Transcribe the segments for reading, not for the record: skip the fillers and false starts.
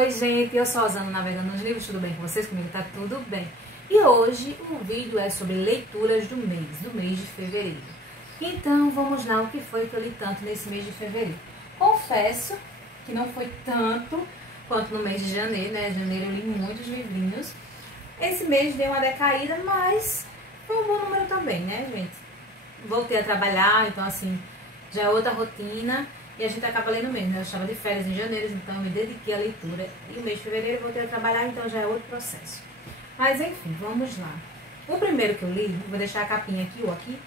Oi gente, eu sou a Osana Navegando nos Livros, tudo bem com vocês? Comigo tá tudo bem. E hoje o vídeo é sobre leituras do mês de fevereiro. Então vamos lá, o que foi que eu li tanto nesse mês de fevereiro? Confesso que não foi tanto quanto no mês de janeiro, né? Em janeiro eu li muitos livrinhos. Esse mês deu uma decaída, mas foi um bom número também, né, gente? Voltei a trabalhar, então assim, já é outra rotina. E a gente acaba lendo mesmo, né? Eu estava de férias em janeiro, então eu me dediquei à leitura. E o mês de fevereiro eu voltei a trabalhar, então já é outro processo. Mas enfim, vamos lá. O primeiro que eu li, vou deixar a capinha aqui ou aqui,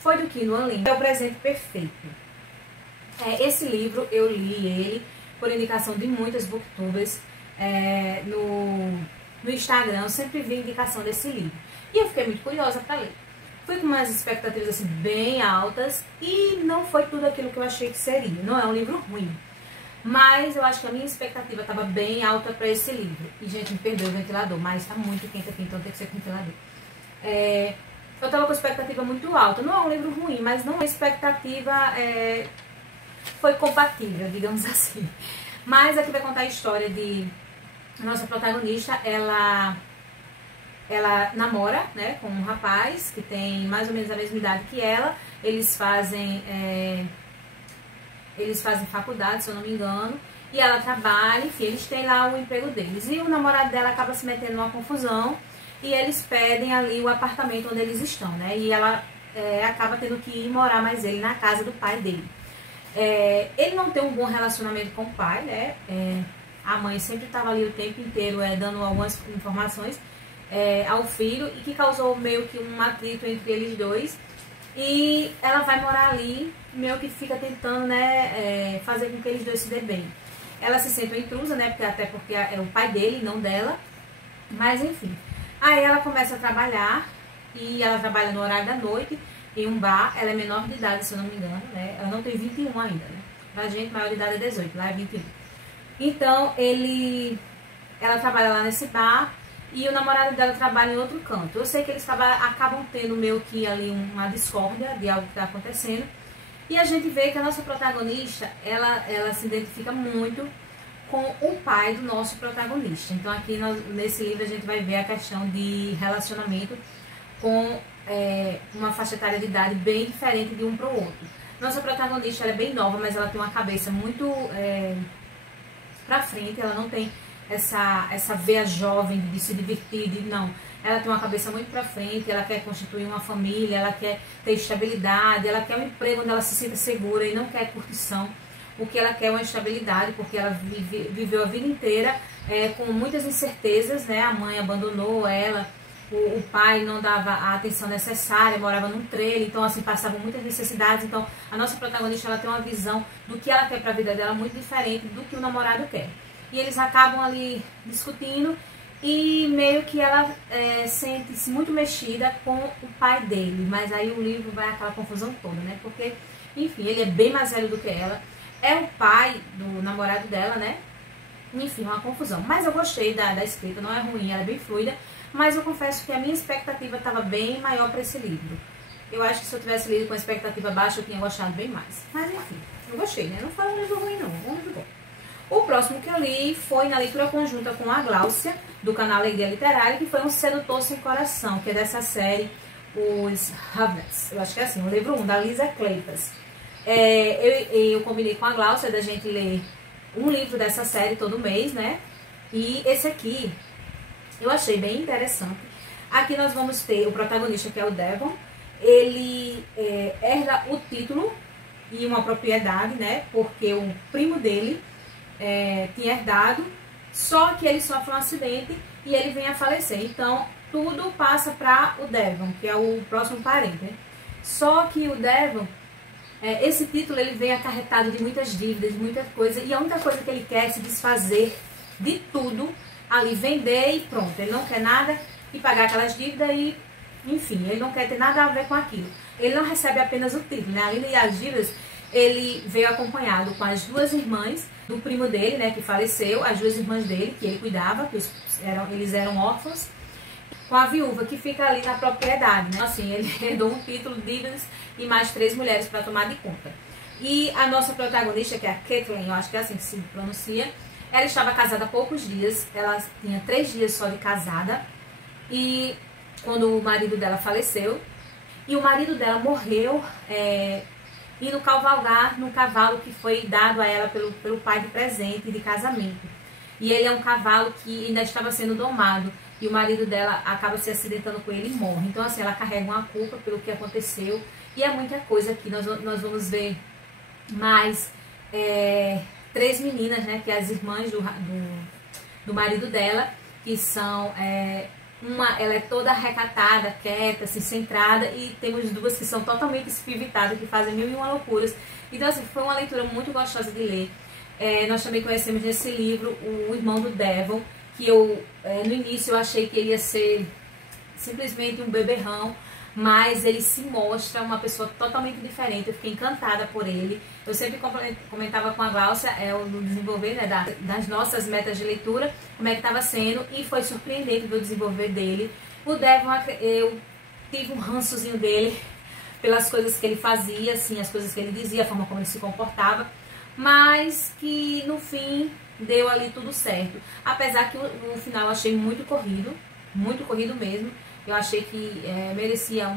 foi do Quinoa Lima, é O Presente Perfeito. Esse livro eu li ele por indicação de muitas booktubers no Instagram. Eu sempre vi indicação desse livro. E eu fiquei muito curiosa para ler. Fui com umas expectativas assim bem altas e não foi tudo aquilo que eu achei que seria. Não é um livro ruim, mas eu acho que a minha expectativa estava bem alta para esse livro. E gente, me perdoe o ventilador, mas está muito quente aqui, então tem que ser com ventilador. Eu estava com expectativa muito alta. Não é um livro ruim, mas não a expectativa foi compatível, digamos assim. Mas aqui vai contar a história de a nossa protagonista. Ela namora, né, com um rapaz que tem mais ou menos a mesma idade que ela. Eles fazem faculdade, se eu não me engano. E ela trabalha, enfim, eles têm lá o emprego deles. E o namorado dela acaba se metendo numa confusão. E eles pedem ali o apartamento onde eles estão, né? E ela acaba tendo que ir morar mais ele na casa do pai dele. Ele não tem um bom relacionamento com o pai, né? A mãe sempre estava ali o tempo inteiro dando algumas informações ao filho, e que causou meio que um atrito entre eles dois. E ela vai morar ali, meio que fica tentando, né, fazer com que eles dois se dêem bem. Ela se sente uma intrusa, né, até porque é o pai dele, não dela. Mas enfim, aí ela começa a trabalhar, e ela trabalha no horário da noite em um bar. Ela é menor de idade, se eu não me engano, né? Ela não tem 21 ainda, né? Pra gente, maior de idade é 18, lá é 21. Então ela trabalha lá nesse bar, e o namorado dela trabalha em outro canto. Eu sei que eles acabam tendo meio que ali uma discórdia de algo que está acontecendo. E a gente vê que a nossa protagonista, ela se identifica muito com o pai do nosso protagonista. Então aqui nesse livro a gente vai ver a questão de relacionamento com uma faixa etária de idade bem diferente de um para o outro. Nossa protagonista, ela é bem nova, mas ela tem uma cabeça muito pra frente. Ela não tem essa veia jovem de se divertir, não. Ela tem uma cabeça muito pra frente, ela quer constituir uma família, ela quer ter estabilidade, ela quer um emprego onde ela se sinta segura e não quer curtição. O que ela quer é uma estabilidade, porque ela viveu a vida inteira com muitas incertezas, né? A mãe abandonou ela, o pai não dava a atenção necessária, morava num trailer, então assim, passavam muitas necessidades. Então a nossa protagonista, ela tem uma visão do que ela quer pra vida dela muito diferente do que o namorado quer. E eles acabam ali discutindo, e meio que ela sente-se muito mexida com o pai dele. Mas aí o livro vai aquela confusão toda, né? Porque, enfim, ele é bem mais velho do que ela. É o pai do namorado dela, né? Enfim, é uma confusão. Mas eu gostei da escrita, não é ruim, ela é bem fluida. Mas eu confesso que a minha expectativa estava bem maior para esse livro. Eu acho que se eu tivesse lido com a expectativa baixa, eu tinha gostado bem mais. Mas enfim, eu gostei, né? Não foi um livro ruim, não. Um livro bom. O próximo que eu li foi na leitura conjunta com a Gláucia, do canal Alegria Literária, que foi Um Sedutor Sem Coração, que é dessa série, Os Havnets. Eu acho que é assim, o livro 1, da Lisa Kleypas. Eu combinei com a Gláucia da gente ler um livro dessa série todo mês, né? E esse aqui eu achei bem interessante. Aqui nós vamos ter o protagonista, que é o Devon. Ele herda o título e uma propriedade, né? Porque o primo dele tinha herdado, só que ele sofre um acidente e ele vem a falecer. Então tudo passa para o Devon, que é o próximo parente, né? Só que o Devon, esse título, ele vem acarretado de muitas dívidas, de muita coisa, e a única coisa que ele quer é se desfazer de tudo ali, vender e pronto. Ele não quer nada e pagar aquelas dívidas, e enfim, ele não quer ter nada a ver com aquilo. Ele não recebe apenas o título, né? Além das dívidas, ele veio acompanhado com as duas irmãs do primo dele, né, que faleceu, as duas irmãs dele, que ele cuidava, que eles eram órfãos, com a viúva, que fica ali na propriedade, né? Assim, ele herdou um título, dívidas e mais 3 mulheres para tomar de conta. E a nossa protagonista, que é a Caitlin, eu acho que é assim que se pronuncia, Ela estava casada há poucos dias, ela tinha 3 dias só de casada, e quando o marido dela faleceu, e o marido dela morreu indo cavalgar no cavalo que foi dado a ela pelo pai de presente de casamento. E ele é um cavalo que ainda estava sendo domado, e o marido dela acaba se acidentando com ele e morre. Então, assim, ela carrega uma culpa pelo que aconteceu, e é muita coisa aqui. Nós vamos ver mais 3 meninas, né, que é as irmãs do marido dela, que são... ela é toda recatada, quieta, assim, centrada, e temos 2 que são totalmente espivitadas, que fazem 1001 loucuras. Então, assim, foi uma leitura muito gostosa de ler. Nós também conhecemos nesse livro o irmão do Devon, que eu, no início, eu achei que ele ia ser simplesmente um beberrão, mas ele se mostra uma pessoa totalmente diferente. Eu fiquei encantada por ele. Eu sempre comentava com a Gláucia, no desenvolver, né, das nossas metas de leitura, como é que estava sendo, e foi surpreendente ver o desenvolver dele. O Devon, eu tive um rançozinho dele pelas coisas que ele fazia, assim, as coisas que ele dizia, a forma como ele se comportava, mas que no fim deu ali tudo certo. Apesar que o final eu achei muito corrido mesmo. Eu achei que merecia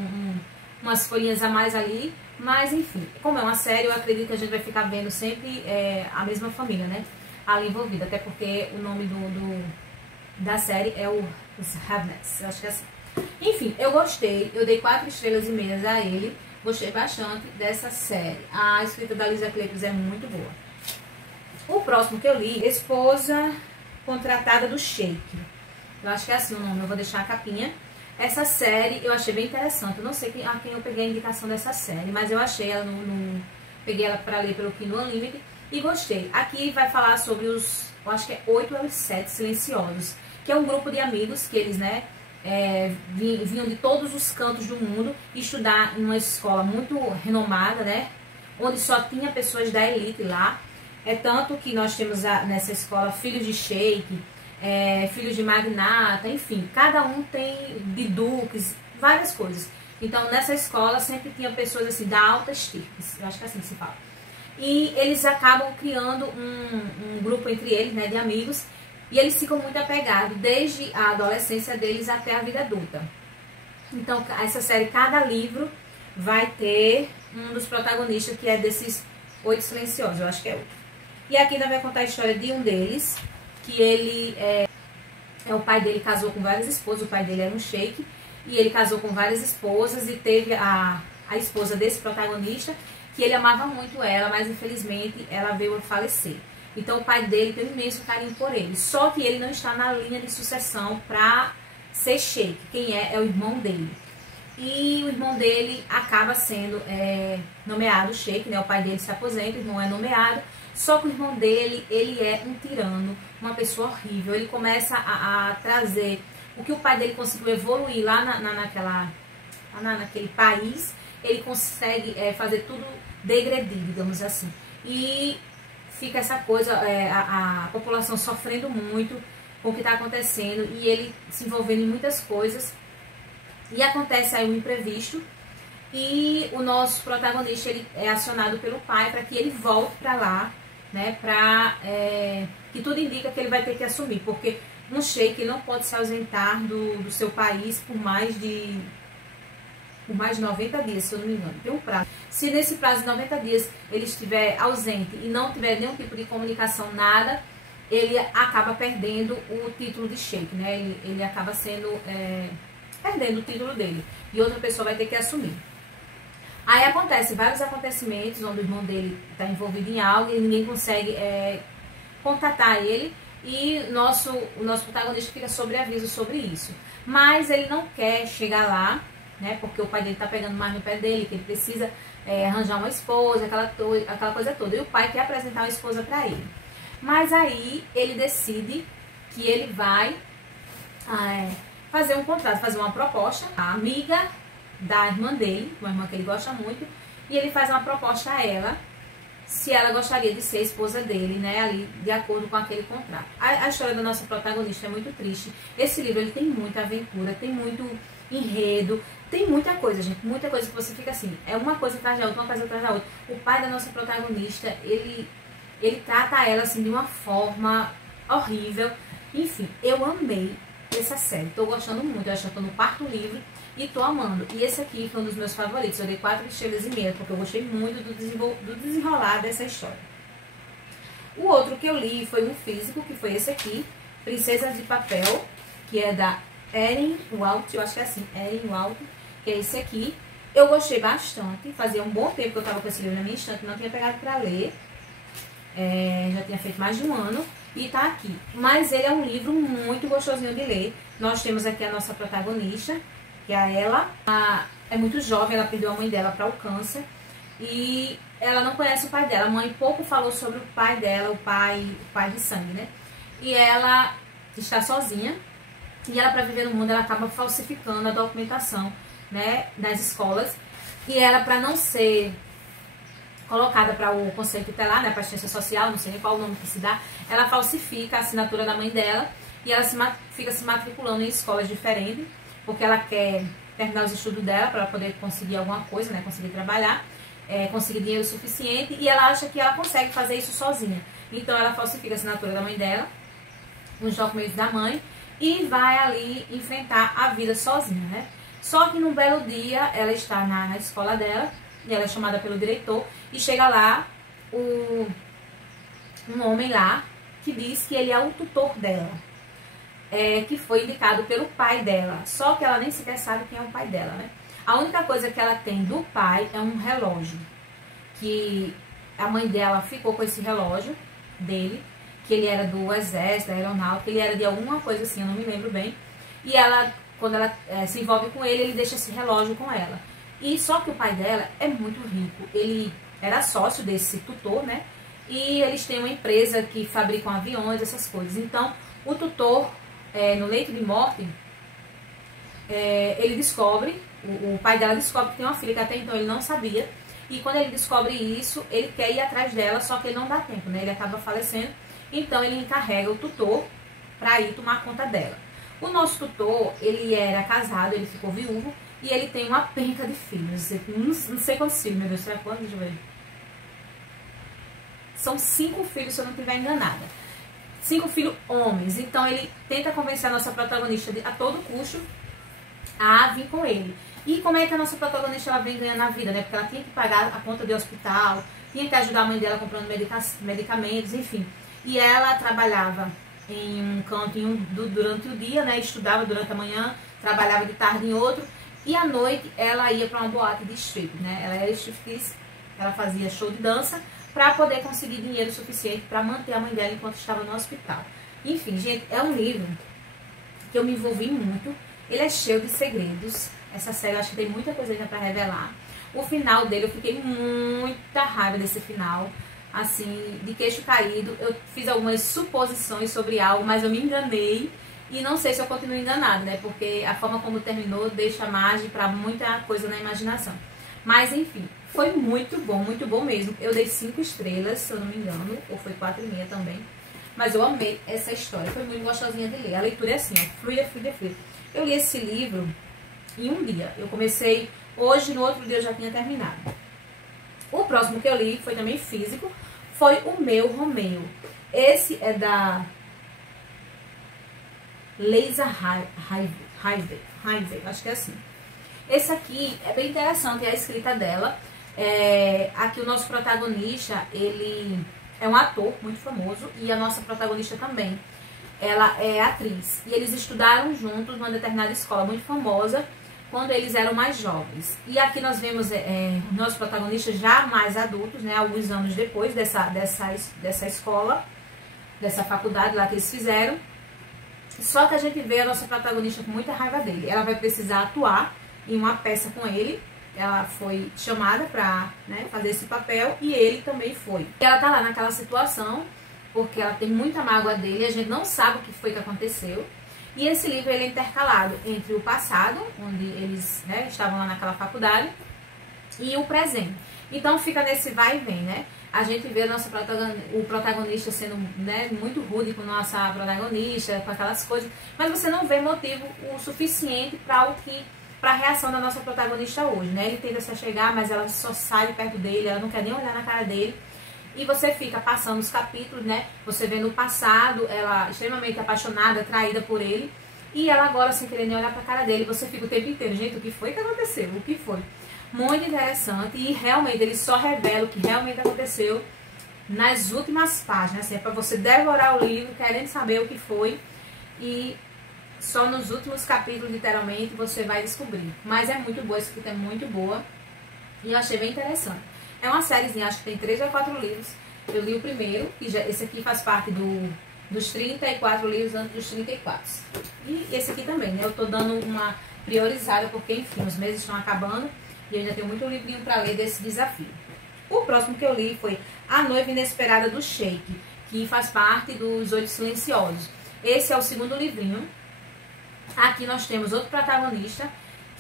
umas folhinhas a mais ali, mas enfim, como é uma série, eu acredito que a gente vai ficar vendo sempre a mesma família, né, ali envolvida, até porque o nome da série é os Havnets, eu acho que é assim. Enfim, eu gostei, eu dei 4 estrelas e meias a ele, gostei bastante dessa série. A escrita da Lisa Kleypas é muito boa. O próximo que eu li, Esposa Contratada do Sheik. Eu acho que é assim o nome, eu vou deixar a capinha. Essa série eu achei bem interessante. Eu não sei a quem eu peguei a indicação dessa série, mas eu achei ela peguei ela para ler pelo Kindle Unlimited e gostei. Aqui vai falar sobre eu acho que é 8 ou 7 Silenciosos, que é um grupo de amigos que eles, né, vinham de todos os cantos do mundo estudar em uma escola muito renomada, né, onde só tinha pessoas da elite lá. É tanto que nós temos nessa escola filhos de sheik, filhos de magnata, enfim, cada um tem de duques, várias coisas. Então, nessa escola sempre tinha pessoas assim da alta estirpes, eu acho que é assim que se fala. E eles acabam criando um grupo entre eles, né, de amigos, e eles ficam muito apegados, desde a adolescência deles até a vida adulta. Então, essa série, cada livro vai ter um dos protagonistas, que é desses 8 silenciosos, eu acho que é 8. E aqui ainda vai contar a história de um deles, que ele o pai dele casou com várias esposas, o pai dele era um sheik, e ele casou com várias esposas, e teve a esposa desse protagonista, que ele amava muito ela, mas infelizmente ela veio a falecer. Então o pai dele tem um imenso carinho por ele, só que ele não está na linha de sucessão para ser sheik. Quem é o irmão dele. E o irmão dele acaba sendo nomeado sheik, né? O pai dele se aposenta, o irmão é nomeado. Só que o irmão dele, ele é um tirano, uma pessoa horrível. Ele começa a trazer o que o pai dele conseguiu evoluir lá naquele país. Ele consegue fazer tudo degredir, digamos assim. E fica essa coisa, a população sofrendo muito com o que está acontecendo. E ele se envolvendo em muitas coisas. E acontece aí um imprevisto. E o nosso protagonista, ele é acionado pelo pai para que ele volte para lá, né, que tudo indica que ele vai ter que assumir, porque um sheik não pode se ausentar do seu país por mais de 90 dias, se eu não me engano, tem um prazo. Se nesse prazo de 90 dias ele estiver ausente e não tiver nenhum tipo de comunicação, nada, ele acaba perdendo o título de sheik, né, ele acaba perdendo o título dele, e outra pessoa vai ter que assumir. Aí acontece vários acontecimentos onde o irmão dele está envolvido em algo e ninguém consegue contatar ele, e o nosso protagonista fica sobre aviso sobre isso. Mas ele não quer chegar lá, né, porque o pai dele está pegando mais no pé dele, que ele precisa arranjar uma esposa, aquela coisa toda. E o pai quer apresentar uma esposa para ele. Mas aí ele decide que ele vai fazer um contrato, fazer uma proposta. A amiga da irmã dele, uma irmã que ele gosta muito, e ele faz uma proposta a ela, se ela gostaria de ser esposa dele, né, ali, de acordo com aquele contrato. A história da nossa protagonista é muito triste. Esse livro, ele tem muita aventura, tem muito enredo, tem muita coisa, gente, muita coisa que você fica assim, é uma coisa atrás da outra, uma coisa atrás da outra. O pai da nossa protagonista, ele trata ela, assim, de uma forma horrível. Enfim, eu amei essa série, tô gostando muito, eu acho que eu tô no quarto livro e tô amando. E esse aqui foi um dos meus favoritos, eu dei 4 estrelas e meia, porque eu gostei muito do desenrolar dessa história. O outro que eu li foi um físico, que foi esse aqui, Princesas de Papel, que é da Erin Walt, eu acho que é assim, Erin Walt, que é esse aqui. Eu gostei bastante, fazia um bom tempo que eu tava com esse livro na minha estante, não tinha pegado pra ler, já tinha feito mais de um ano, e tá aqui. Mas ele é um livro muito gostosinho de ler. Nós temos aqui a nossa protagonista, que é ela, é muito jovem, ela perdeu a mãe dela para o câncer, e ela não conhece o pai dela. A mãe pouco falou sobre o pai dela, o pai de sangue, né? E ela está sozinha, e ela, para viver no mundo, ela acaba falsificando a documentação, né, das escolas. E ela, para não ser colocada para o Conselho Tutelar, né, para a assistência social, não sei nem qual o nome que se dá, ela falsifica a assinatura da mãe dela e ela fica se matriculando em escolas diferentes, porque ela quer terminar os estudos dela para poder conseguir alguma coisa, né, conseguir trabalhar, conseguir dinheiro suficiente, e ela acha que ela consegue fazer isso sozinha. Então ela falsifica a assinatura da mãe dela, os documentos da mãe, e vai ali enfrentar a vida sozinha, né? Só que num belo dia ela está na escola dela, e ela é chamada pelo diretor, e chega lá um homem lá que diz que ele é o tutor dela, que foi indicado pelo pai dela. Só que ela nem sequer sabe quem é o pai dela, né? A única coisa que ela tem do pai é um relógio, que a mãe dela ficou com esse relógio dele, que ele era do exército, da aeronáutica, ele era de alguma coisa assim, eu não me lembro bem. E ela, quando ela se envolve com ele deixa esse relógio com ela. E só que o pai dela é muito rico, ele era sócio desse tutor, né? E eles têm uma empresa que fabricam aviões, essas coisas. Então, o tutor, no leito de morte, ele descobre, o pai dela descobre que tem uma filha que até então ele não sabia. E quando ele descobre isso, ele quer ir atrás dela, só que ele não dá tempo, né? Ele acaba falecendo. Então, ele encarrega o tutor para ir tomar conta dela. O nosso tutor, ele era casado, ele ficou viúvo, e ele tem uma penca de filhos. Não sei quantos filhos, meu Deus, será quantos? Deixa eu ver. São 5 filhos, se eu não estiver enganada. 5 filhos homens. Então, ele tenta convencer a nossa protagonista a todo custo a vir com ele. E como é que a nossa protagonista ela vem ganhando a vida, né? Porque ela tinha que pagar a conta de hospital, tinha que ajudar a mãe dela comprando medicamentos, enfim. E ela trabalhava em um canto durante o dia, né? Estudava durante a manhã, trabalhava de tarde em outro. E à noite ela ia para uma boate de strip, né? Ela era striptease, ela fazia show de dança para poder conseguir dinheiro suficiente para manter a mãe dela enquanto estava no hospital. Enfim, gente, é um livro que eu me envolvi muito. Ele é cheio de segredos. Essa série eu acho que tem muita coisa ainda para revelar. O final dele, eu fiquei muita raiva desse final. Assim, de queixo caído. Eu fiz algumas suposições sobre algo, mas eu me enganei. E não sei se eu continuo enganada, né? Porque a forma como terminou deixa margem para muita coisa na imaginação. Mas, enfim, foi muito bom mesmo. Eu dei 5 estrelas, se eu não me engano. Ou foi 4,5 também. Mas eu amei essa história. Foi muito gostosinha de ler. A leitura é assim, ó. Fluida. Eu li esse livro em um dia. Eu comecei hoje, no outro dia eu já tinha terminado. O próximo que eu li foi também físico. Foi O Meu Romeu. Esse é da Leisa Hive, acho que é assim. Esse aqui é bem interessante, é a escrita dela. Aqui o nosso protagonista, ele é um ator muito famoso e a nossa protagonista também. Ela é atriz. E eles estudaram juntos numa determinada escola muito famosa quando eles eram mais jovens. E aqui nós vemos nossos protagonistas já mais adultos, né? Alguns anos depois dessa escola, dessa faculdade lá que eles fizeram. Só que a gente vê a nossa protagonista com muita raiva dele. Ela vai precisar atuar em uma peça com ele. Ela foi chamada pra, né, fazer esse papel e ele também foi. E ela tá lá naquela situação porque ela tem muita mágoa dele. A gente não sabe o que foi que aconteceu. E esse livro ele é intercalado entre o passado, onde eles, né, estavam lá naquela faculdade, e o presente. Então fica nesse vai e vem, né? A gente vê o protagonista sendo, né, muito rude com nossa protagonista, com aquelas coisas, mas você não vê motivo o suficiente para a reação da nossa protagonista hoje, né? Ele tenta se achegar, mas ela só sai de perto dele, ela não quer nem olhar na cara dele. E você fica passando os capítulos, né? Você vê no passado, ela extremamente apaixonada, atraída por ele. E ela agora, sem querer nem olhar pra cara dele, você fica o tempo inteiro, gente, o que foi que aconteceu? O que foi? Muito interessante. E realmente, ele só revela o que realmente aconteceu nas últimas páginas. Assim, é pra você devorar o livro, querendo saber o que foi. E só nos últimos capítulos, literalmente, você vai descobrir. Mas é muito boa, a escrita é muito boa. E eu achei bem interessante. É uma sériezinha, acho que tem 3 ou 4 livros. Eu li o primeiro, e já, esse aqui faz parte dos 34 livros antes dos 34. E esse aqui também, né? Eu tô dando uma priorizada, porque, enfim, os meses estão acabando. E eu ainda tenho muito livrinho pra ler desse desafio. O próximo que eu li foi A Noiva Inesperada do Sheik, que faz parte dos 8 Silenciosos. Esse é o segundo livrinho. Aqui nós temos outro protagonista,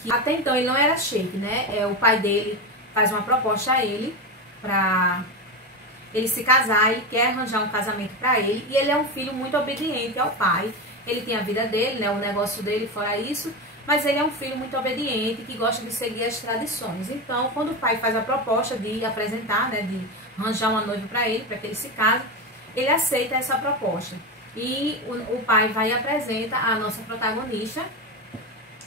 que até então ele não era sheik, né? O pai dele faz uma proposta a ele pra ele se casar, ele quer arranjar um casamento pra ele. E ele é um filho muito obediente ao pai. Ele tem a vida dele, né? O negócio dele fora isso. Mas ele é um filho muito obediente, que gosta de seguir as tradições. Então, quando o pai faz a proposta de apresentar, né? De arranjar uma noiva pra ele, pra que ele se case, ele aceita essa proposta. E o pai vai e apresenta a nossa protagonista,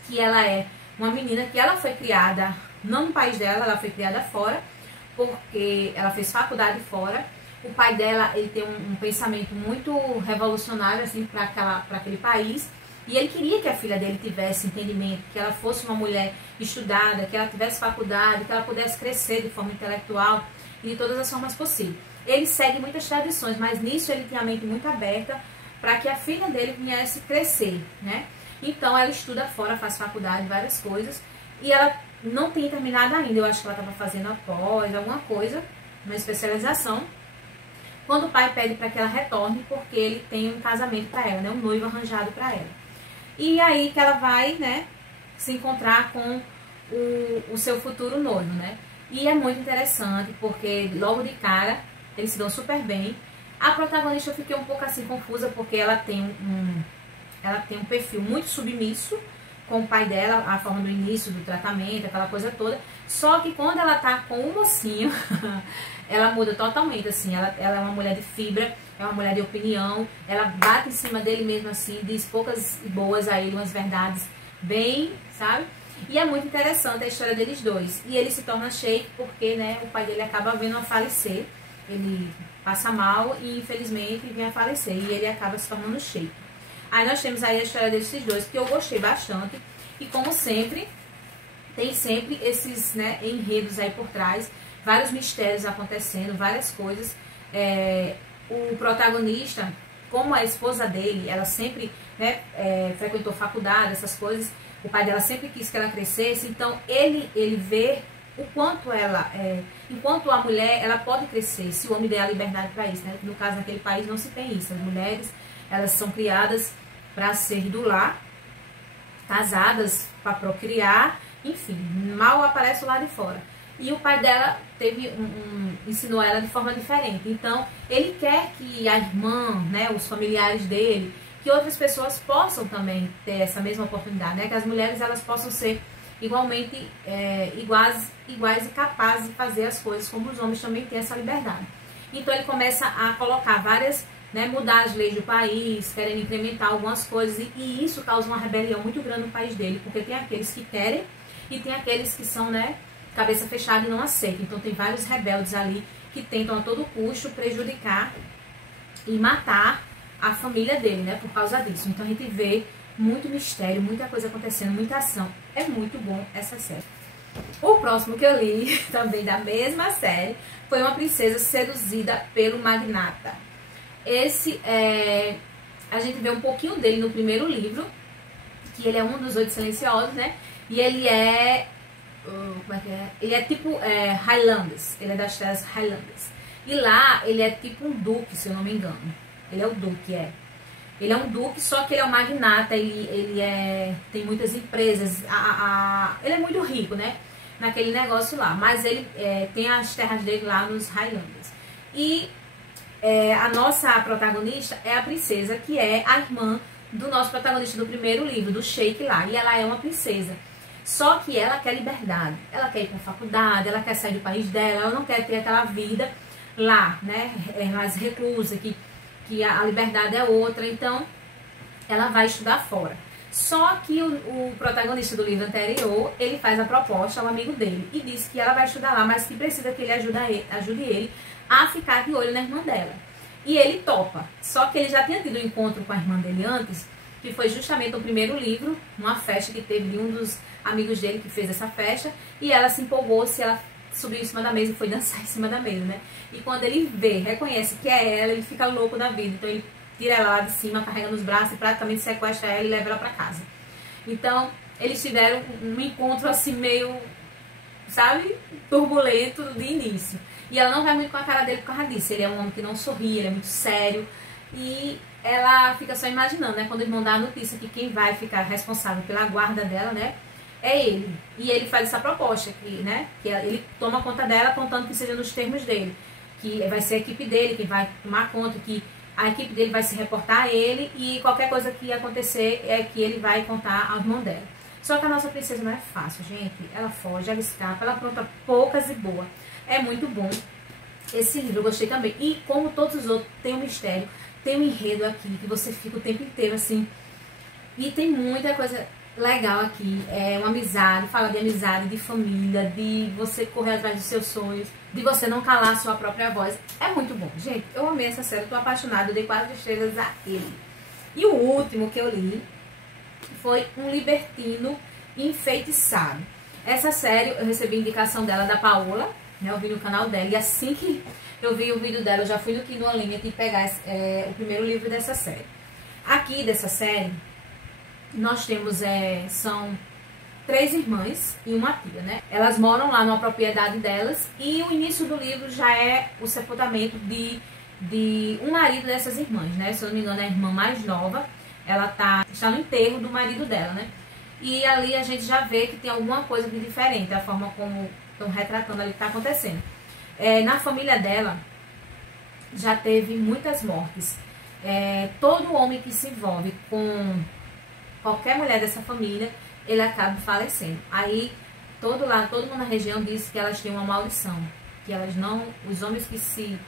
que ela é uma menina que ela foi criada, não no país dela, ela foi criada fora, porque ela fez faculdade fora. O pai dela, ele tem um pensamento muito revolucionário, assim, para aquele país. E ele queria que a filha dele tivesse entendimento, que ela fosse uma mulher estudada, que ela tivesse faculdade, que ela pudesse crescer de forma intelectual e de todas as formas possíveis. Ele segue muitas tradições, mas nisso ele tinha a mente muito aberta para que a filha dele viesse crescer, né? Então ela estuda fora, faz faculdade, várias coisas, e ela não tem terminado ainda. Eu acho que ela estava fazendo após alguma coisa, uma especialização, quando o pai pede para que ela retorne, porque ele tem um casamento para ela, né? Um noivo arranjado para ela. E aí que ela vai, né, se encontrar com o seu futuro noivo, né? E é muito interessante, porque logo de cara eles se dão super bem. A protagonista eu fiquei um pouco assim confusa, porque ela tem um perfil muito submisso com o pai dela, a forma do início do tratamento, aquela coisa toda. Só que quando ela tá com o mocinho, ela muda totalmente, assim. Ela é uma mulher de fibra, é uma mulher de opinião, ela bate em cima dele mesmo assim, diz poucas e boas a ele, umas verdades bem, sabe? E é muito interessante a história deles dois. E ele se torna sheik porque, né, o pai dele acaba vindo a falecer. Ele passa mal e infelizmente vem a falecer. E ele acaba se tornando sheik. Aí nós temos aí a história desses dois, que eu gostei bastante. E como sempre, tem sempre esses, né, enredos aí por trás. Vários mistérios acontecendo, várias coisas. O protagonista, como a esposa dele, ela sempre, né, frequentou faculdade, essas coisas. O pai dela sempre quis que ela crescesse. Então ele vê o quanto ela, enquanto a mulher, ela pode crescer, se o homem der a liberdade para isso, né? No caso, naquele país não se tem isso. As mulheres, elas são criadas para ser do lar, casadas para procriar, enfim, mal aparece lá de fora. E o pai dela ensinou ela de forma diferente. Então, ele quer que a irmã, né, os familiares dele, que outras pessoas possam também ter essa mesma oportunidade, né? Que as mulheres, elas possam ser igualmente iguais e capazes de fazer as coisas como os homens também têm essa liberdade. Então ele começa a colocar várias, né, mudar as leis do país, querendo incrementar algumas coisas, e isso causa uma rebelião muito grande no país dele, porque tem aqueles que querem e tem aqueles que são, né, cabeça fechada e não aceitam. Então tem vários rebeldes ali que tentam a todo custo prejudicar e matar a família dele, né, por causa disso. Então a gente vê muito mistério, muita coisa acontecendo, muita ação. É muito bom essa série. O próximo que eu li, também da mesma série, foi Uma Princesa Seduzida pelo Magnata. Esse, a gente vê um pouquinho dele no primeiro livro, que ele é um dos 8 silenciosos, né? E ele como é que é? Ele é tipo Highlanders, ele é das terras Highlanders. E lá, ele é tipo um duque, se eu não me engano. Ele é o duque, Ele é um duque, só que ele é um magnata, ele tem muitas empresas, ele é muito rico, né, naquele negócio lá, mas ele tem as terras dele lá nos Highlanders. E a nossa protagonista é a princesa, que é a irmã do nosso protagonista do primeiro livro, do Sheik lá, e ela é uma princesa. Só que ela quer liberdade, ela quer ir para a faculdade, ela quer sair do país dela, ela não quer ter aquela vida lá, né, mais reclusa, que a liberdade é outra, então ela vai estudar fora. Só que o protagonista do livro anterior, ele faz a proposta ao amigo dele e diz que ela vai estudar lá, mas que precisa que ele ajude ele a ficar de olho na irmã dela. E ele topa. Só que ele já tinha tido um encontro com a irmã dele antes, que foi justamente o primeiro livro, numa festa que teve de um dos amigos dele que fez essa festa, e ela se empolgou, ela subiu em cima da mesa e foi dançar em cima da mesa, né? E quando ele reconhece que é ela, ele fica louco da vida. Então ele tira ela lá de cima, carrega nos braços e praticamente sequestra ela e leva ela pra casa. Então, eles tiveram um encontro assim meio, sabe, turbulento de início. E ela não vai muito com a cara dele por causa disso. Ele é um homem que não sorri, ele é muito sério. E ela fica só imaginando, né, quando o irmão dá a notícia que quem vai ficar responsável pela guarda dela, né, é ele. E ele faz essa proposta, que ele toma conta dela, contando que seja nos termos dele. Que vai ser a equipe dele que vai tomar conta, que a equipe dele vai se reportar a ele e qualquer coisa que acontecer é que ele vai contar ao irmão dela. Só que a nossa princesa não é fácil, gente. Ela foge, ela escapa, ela apronta poucas e boas. É muito bom. Esse livro eu gostei também. E como todos os outros, tem um mistério, tem um enredo aqui, que você fica o tempo inteiro assim. E tem muita coisa legal aqui. É uma amizade, fala de amizade, de família, de você correr atrás dos seus sonhos, de você não calar a sua própria voz. É muito bom. Gente, eu amei essa série, eu tô apaixonada, eu dei 4 estrelas a ele. E o último que eu li foi Um Libertino Enfeitiçado. Essa série, eu recebi indicação dela da Paola, né? Eu vi no canal dela, e assim que eu vi o vídeo dela, eu já fui no Kindle Unlimited pegar o primeiro livro dessa série. Aqui dessa série, nós temos, são 3 irmãs e uma tia, né? Elas moram lá numa propriedade delas e o início do livro já é o sepultamento de um marido dessas irmãs, né? Se eu não me engano, é a irmã mais nova, ela está no enterro do marido dela, né? E ali a gente já vê que tem alguma coisa de diferente, a forma como estão retratando ali o que está acontecendo. Na família dela já teve muitas mortes. Todo homem que se envolve com qualquer mulher dessa família, ele acaba falecendo. Aí todo mundo na região diz que elas têm uma maldição, que elas não, os homens que se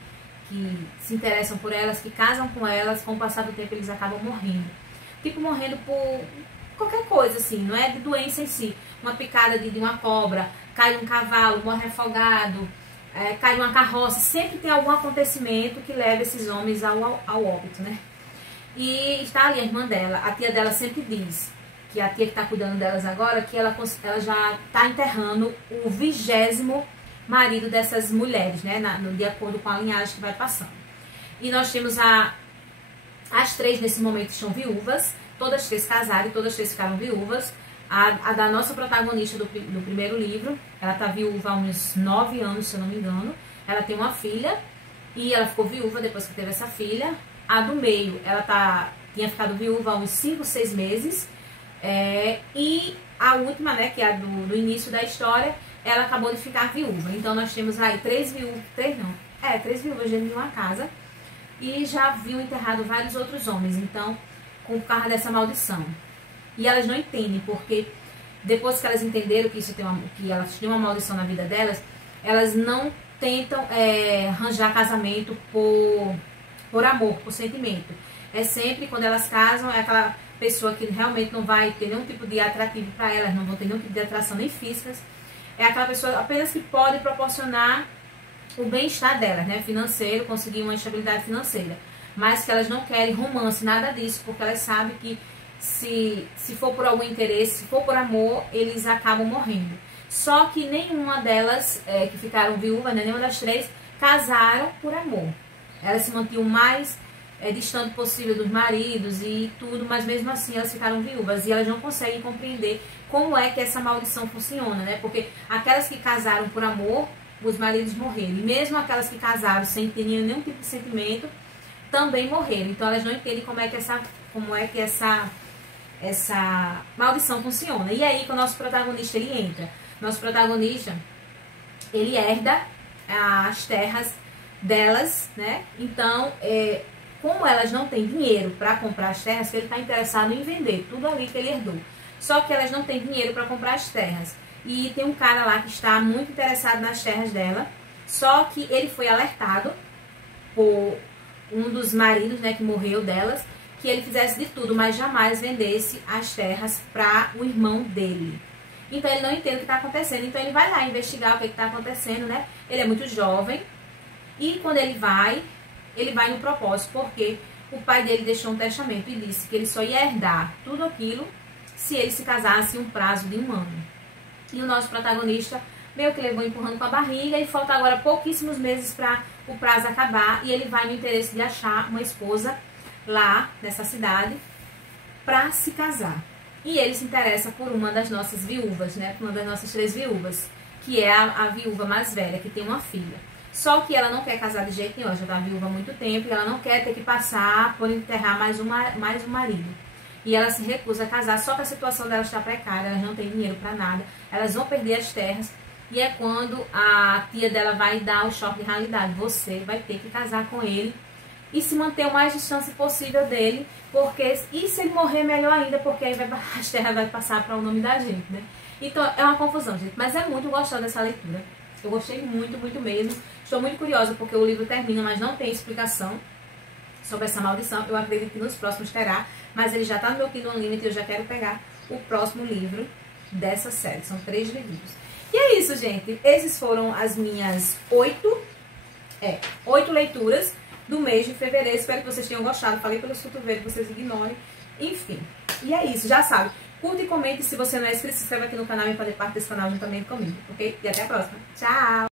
interessam por elas, que casam com elas, com o passar do tempo eles acabam morrendo. Tipo, morrendo por qualquer coisa assim, não é de doença em si. Uma picada de uma cobra, cai um cavalo, morre afogado, cai uma carroça, sempre tem algum acontecimento que leva esses homens ao óbito, né? E está ali a irmã dela, a tia dela sempre diz, que a tia que está cuidando delas agora, que ela já está enterrando o 20º marido dessas mulheres, né, de acordo com a linhagem que vai passando. E nós temos as 3 nesse momento estão viúvas, todas as 3 casaram e todas as 3 ficaram viúvas. A da nossa protagonista do primeiro livro, ela está viúva há uns 9 anos, se eu não me engano. Ela tem uma filha e ela ficou viúva depois que teve essa filha. A do meio, ela tinha ficado viúva há uns 5, 6 meses. E a última, né, que é a do início da história, ela acabou de ficar viúva. Então nós temos aí 3 viúvas dentro de uma casa. E já haviam enterrado vários outros homens, então, por causa dessa maldição. E elas não entendem, porque depois que elas entenderam que que elas têm uma maldição na vida delas, elas não tentam arranjar casamento por amor, por sentimento. É sempre, quando elas casam, é aquela pessoa que realmente não vai ter nenhum tipo de atrativo para elas, não vão ter nenhum tipo de atração nem físicas. É aquela pessoa apenas que pode proporcionar o bem-estar delas, né, financeiro, conseguir uma estabilidade financeira. Mas que elas não querem romance, nada disso, porque elas sabem que se for por algum interesse, se for por amor, eles acabam morrendo. Só que nenhuma delas, que ficaram viúvas, né, nenhuma das 3, casaram por amor. Elas se mantinham o mais distante possível dos maridos e tudo, mas mesmo assim elas ficaram viúvas. E elas não conseguem compreender como é que essa maldição funciona, né? Porque aquelas que casaram por amor, os maridos morreram. E mesmo aquelas que casaram sem ter nenhum tipo de sentimento, também morreram. Então elas não entendem como é que essa maldição funciona. E aí que o nosso protagonista ele entra. Nosso protagonista, ele herda as terras delas, né? Então, como elas não têm dinheiro para comprar as terras, ele está interessado em vender tudo ali que ele herdou. Só que elas não têm dinheiro para comprar as terras. E tem um cara lá que está muito interessado nas terras dela. Só que ele foi alertado por um dos maridos, né, que morreu delas, que ele fizesse de tudo, mas jamais vendesse as terras para o irmão dele. Então ele não entende o que está acontecendo, então ele vai lá investigar o que está acontecendo, né? Ele é muito jovem e quando ele vai no propósito, porque o pai dele deixou um testamento e disse que ele só ia herdar tudo aquilo se ele se casasse em um prazo de 1 ano. E o nosso protagonista meio que levou empurrando com a barriga e falta agora pouquíssimos meses para o prazo acabar e ele vai no interesse de achar uma esposa lá nessa cidade para se casar. E ele se interessa por uma das nossas viúvas, né? Uma das nossas 3 viúvas, que é a viúva mais velha, que tem uma filha. Só que ela não quer casar de jeito nenhum, ela já está viúva há muito tempo e ela não quer ter que passar por enterrar mais um marido. E ela se recusa a casar, só que a situação dela está precária, elas não têm dinheiro para nada, elas vão perder as terras. E é quando a tia dela vai dar o choque de realidade. Você vai ter que casar com ele e se manter o mais distante possível dele, porque e se ele morrer, melhor ainda, porque aí as terras vai passar para o nome da gente, né? Então é uma confusão, gente, mas é muito gostosa dessa leitura. Eu gostei muito, muito mesmo. Estou muito curiosa porque o livro termina, mas não tem explicação sobre essa maldição. Eu acredito que nos próximos terá, mas ele já está no meu Kindle Unlimited e eu já quero pegar o próximo livro dessa série. São 3 livros. E é isso, gente. Esses foram as minhas 8 leituras do mês de fevereiro. Espero que vocês tenham gostado. Falei pelos cotovelos, vocês ignorem. Enfim. E é isso, já sabe. Curta e comente. Se você não é inscrito, se inscreve aqui no canal e fazer parte desse canal juntamente comigo, ok? E até a próxima. Tchau!